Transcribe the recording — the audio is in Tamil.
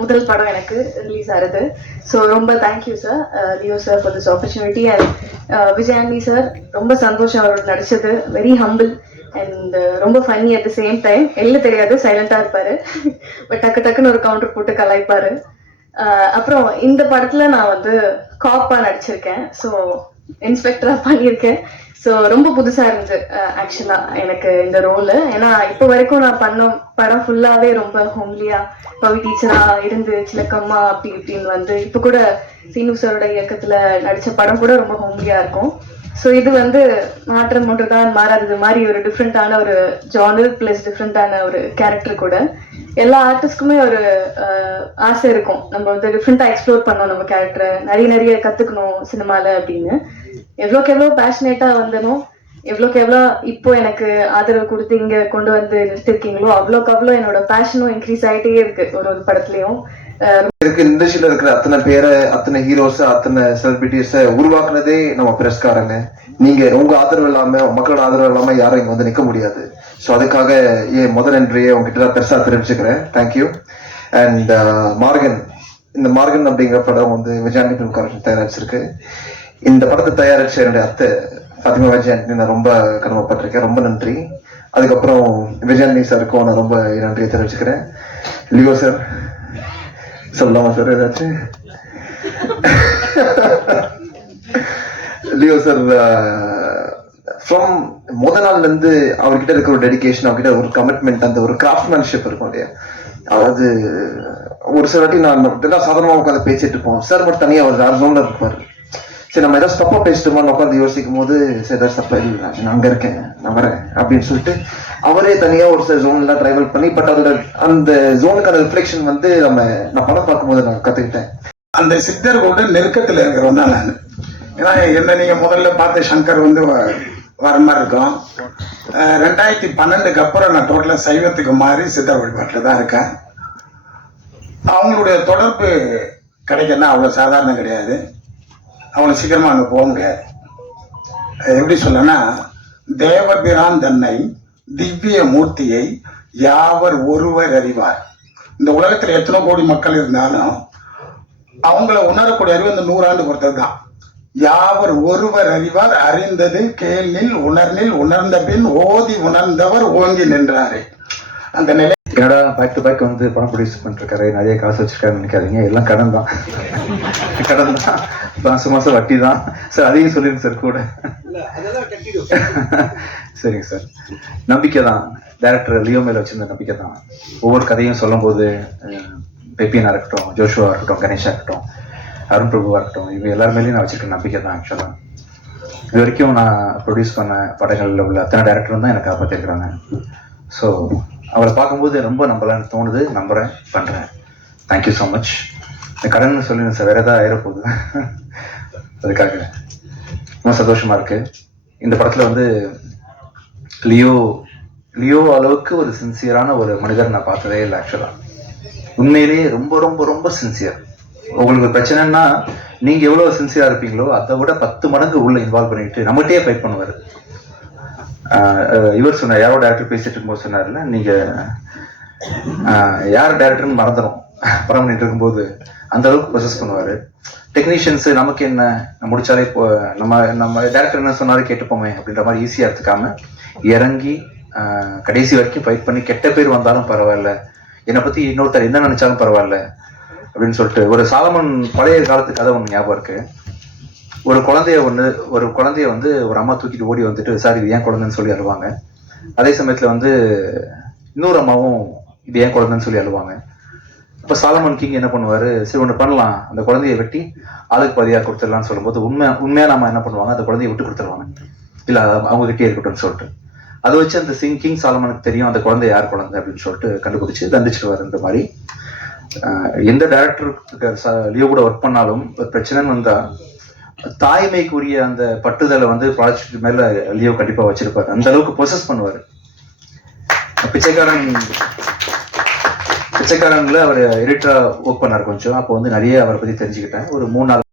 முதல் படம் எனக்கு ரிலீஸ் ஆகுது. ஸோ ரொம்ப thank you sir, Leo sir for this opportunity. And Vijayandi sir, ரொம்ப சந்தோஷம் அவரோட நடிச்சது. வெரி ஹம்பிள் அண்ட் ரொம்ப funny at the same time. எல்லாம் தெரியாது, சைலண்டா இருப்பாரு, பட் டக்குன்னு ஒரு கவுண்டர் போட்டு கலாய்ப்பாரு. அப்புறம் இந்த படத்துல நான் வந்து காப்பா நடிச்சிருக்கேன். ஸோ இன்ஸ்பெக்டரா பண்ணியிருக்கேன். ஸோ ரொம்ப புதுசா இருந்துச்சு ஆக்சுவலா எனக்கு இந்த ரோலு. ஏன்னா இப்போ வரைக்கும் நான் பண்ண படம் ஃபுல்லாவே ரொம்ப ஹோம்லியா பவி டீச்சரா இருந்து சிலக்கம்மா அப்படி இப்படின்னு வந்து இப்போ கூட சீனு சாரோட இயக்கத்துல நடிச்ச படம் கூட ரொம்ப ஹோம்லியா இருக்கும். ஸோ இது வந்து மாற்றம் ஒன்று தான் மாறாதது மாதிரி ஒரு டிஃப்ரெண்டான ஒரு ஜானர் பிளஸ் டிஃப்ரெண்டான ஒரு கேரக்டர் கூட. எல்லா ஆர்டிஸ்டுக்குமே ஒரு ஆசை இருக்கும், நம்ம வந்து டிஃப்ரெண்டா எக்ஸ்ப்ளோர் பண்ணோம் நம்ம கேரக்டரை, நிறைய கத்துக்கணும் சினிமால அப்படின்னு. எவ்வளோக்கு எவ்வளோ பேஷனேட்டா வந்தனோ, எவ்வளோக்கு எவ்வளோ இப்போ எனக்கு ஆதரவு கொடுத்து இங்க கொண்டு வந்து நிறுத்திருக்கீங்களோ அவ்வளோக்கு அவ்வளோ என்னோட பேஷனும் இன்க்ரீஸ் ஆகிட்டே இருக்கு ஒரு படத்துலயும். இண்டஸ்ட்ரியில இருக்கிற அத்தனை பேரை, அத்தனை ஹீரோஸ், அத்தனை செலிபிரிட்டிஸ உருவாக்குனதே நம்ம பிரஸ்காரங்க. நீங்க உங்க ஆதரவு இல்லாம, மக்களோட ஆதரவு இல்லாம யாரும் இங்க வந்து நிக்க முடியாது. ஸோ அதுக்காக முதல் நன்றியை உங்ககிட்ட தான் பெருசா தெரிவிச்சுக்கிறேன். தேங்க்யூ. அண்ட் மார்கன், இந்த மார்கன் அப்படிங்கிற படம் வந்து விஜயாண்டி ஃபிலிம் கார்பரேஷன் தயாரிச்சிருக்கு. இந்த படத்தை தயாரிச்ச என்னுடைய அத்தை ஃபாத்திமா விஜயாண்டி நான் ரொம்ப கடமைப்பட்டிருக்கேன். ரொம்ப நன்றி. அதுக்கப்புறம் விஜயாண்டி சாருக்கும் நான் ரொம்ப நன்றியை தெரிவிச்சுக்கிறேன். லியோ சார் சொல்லலாமா சார் ஏதாச்சும்? லியோ சார் ஃப்ரம் முத நாள்ல இருந்து அவர்கிட்ட இருக்கிற ஒரு டெடிகேஷன், அவர்கிட்ட ஒரு கமிட்மெண்ட், அந்த ஒரு கிராஃப்ட்மேன்ஷிப் இருக்கும் இல்லையா. அதாவது ஒரு சில வாட்டி நான் சாதாரணமாக உட்காந்து பேசிட்டு இருப்போம், சார் மட்டும் தனியாக அவர் வேற ஜோன்ல இருப்பாரு. சரி நம்ம ஏதாவது தப்பா பேசிட்டோமான்னு உட்காந்து யோசிக்கும் போது சரி ஏதாவது தப்பா இல்லை, நான் அங்க இருக்கேன், நான் வரேன் அப்படின்னு சொல்லிட்டு அவரே தனியா ஒரு சில ஜோன்லாம் டிராவல் பண்ணி, பட் அதோட அந்த ஜோனுக்கான ரிஃப்ளெக்ஷன் வந்து நான் படம் பார்க்கும்போது நான் கத்துக்கிட்டேன். அந்த சித்தர்களோட நெருக்கத்தில் இருக்கிறவன் தான் நான். ஏன்னா என்ன நீங்க முதல்ல பார்த்த சங்கர் வந்து வர மாதிரி இருக்கும். 2012க்கு அப்புறம் நான் டோட்டலா சைவத்துக்கு மாறி சித்தர் வழிபாட்டில் தான் இருக்கேன். அவங்களுடைய தொடர்பு கிடைக்கன்னா அவ்வளோ சாதாரணம் கிடையாது. அவ்வளோ சீக்கிரமா அங்கே போக முடியாது. எப்படி சொல்லனா, தேவபிரான் தன்னை திவ்ய மூர்த்தியை யாவர் ஒருவர் அறிவார். இந்த உலகத்தில் எத்தனை கோடி மக்கள் இருந்தாலும் அவங்கள உணரக்கூடிய அறிவு அந்த 100 ஆண்டு பொறுத்தது தான். யாவர் ஒருவர் அறிவார், அறிந்தது கேள்நில் உணர்நில், உணர்ந்த பின் ஓதி உணர்ந்தவர் ஓங்கி நின்றாரு. அந்த நிலை என்னடா பேக் டு பேக் வந்து படம் ப்ரொடியூஸ் பண்ணிருக்காரு, நிறைய காசு வச்சிருக்காருன்னு நினைக்காதீங்க. எல்லாம் கடன் தான், கடன் தான், மாசம் வட்டி தான் சார். அதையும் சொல்லிருங்க சார் கூட. சரிங்க சார். நம்பிக்கை தான், டைரக்டர் லியோ மேல வச்சிருந்த நம்பிக்கை தான். ஒவ்வொரு கதையும் சொல்லும் போது பெப்பியனா இருக்கட்டும், ஜோஷுவா இருக்கட்டும், கணேஷா இருக்கட்டும், அருண் பிரபுவா இருக்கட்டும், இவங்க எல்லாருமேலேயும் நான் வச்சிருக்க நம்பிக்கை தான். ஆக்சுவலா இது வரைக்கும் நான் ப்ரொடியூஸ் பண்ண படங்கள்ல உள்ள அத்தனை டைரக்டரும் தான் எனக்கு காப்பாற்றிருக்கிறாங்க. ஸோ அவளை பார்க்கும்போது ரொம்ப நம்பலான்னு தோணுது, நம்புறேன், பண்றேன். Thank you so much. இந்த கடன் சொல்லி சார் வேற ஏதாவது ஆயிரப்போகுது, அதுக்காக ரொம்ப சந்தோஷமா இருக்கு. இந்த படத்துல வந்து லியோ அளவுக்கு ஒரு சின்சியரான ஒரு மனிதர் நான் பார்த்ததே இல்லை. ஆக்சுவலா உண்மையிலேயே ரொம்ப ரொம்ப ரொம்ப சின்சியர். உங்களுக்கு பிரச்சனைன்னா நீங்க எவ்வளவு சின்சியரா இருப்பீங்களோ அதை விட 10 மடங்கு உள்ள இன்வால்வ் பண்ணிட்டு நம்மகிட்டயே ஃபைட் பண்ணுவாரு. இவர் சொன்னார், யாரோ டேரக்டர் பேசிட்டு இருக்கும்போது சொன்னார்ல, நீங்க யார் டேரக்டர்னு மறந்துடும் படம் பண்ணிட்டு இருக்கும்போது, அந்த அளவுக்கு ப்ரொசஸ் பண்ணுவாரு. டெக்னீஷியன்ஸ் நமக்கு என்ன, முடிச்சாலே நம்ம டேரக்டர் என்ன சொன்னாலும் கேட்டுப்போமே அப்படின்ற மாதிரி ஈஸியா எடுத்துக்காம இறங்கி கடைசி வரைக்கும் ஃபைட் பண்ணி, கெட்ட பேர் வந்தாலும் பரவாயில்ல, என்னை பத்தி இன்னொருத்தர் என்ன நினைச்சாலும் பரவாயில்ல அப்படின்னு சொல்லிட்டு. ஒரு சாலமன் பழைய காலத்து கதை ஒன்று ஞாபகம் இருக்கு. ஒரு குழந்தைய வந்து ஒரு அம்மா தூக்கிட்டு ஓடி வந்துட்டு, சார் இது ஏன் குழந்தைன்னு சொல்லி அழுவாங்க. அதே சமயத்துல வந்து இன்னொரு அம்மாவும் இது ஏன் குழந்தைன்னு சொல்லி அழுவாங்க. அப்ப சாலமன் கிங் என்ன பண்ணுவாரு, சரி ஒண்ணு பண்ணலாம், அந்த குழந்தைய வெட்டி ஆளுக்கு பாதியா கொடுத்துடலாம்னு சொல்லும்போது உண்மையா நம்ம என்ன பண்ணுவாங்க, அந்த குழந்தைய விட்டு கொடுத்துருவாங்க, இல்ல அவங்க கிட்டே இருக்கட்டும்னு சொல்லிட்டு. அதை வச்சு அந்த கிங் சாலமனுக்கு தெரியும் அந்த குழந்தை யார் குழந்தை அப்படின்னு சொல்லிட்டு கண்டுபிடிச்சு தண்டிச்சிடுவாரு. இந்த மாதிரி எந்த டைரக்டர் லியோ கூட ஒர்க் பண்ணாலும் ஒரு பிரச்சனைன்னு வந்தா தாய்மைக்குரிய அந்த பட்டுதலை வந்து ப்ராஜெக்ட் மேல லியோ கண்டிப்பா வச்சிருப்பாரு. அந்த அளவுக்கு ப்ரொசஸ் பண்ணுவாரு. பிச்சைக்காரன்ல அவர் எடிட்டரா ஒர்க் பண்ணாரு கொஞ்சம். அப்போ வந்து நிறைய அவரை பத்தி தெரிஞ்சுக்கிட்டேன். ஒரு 3-4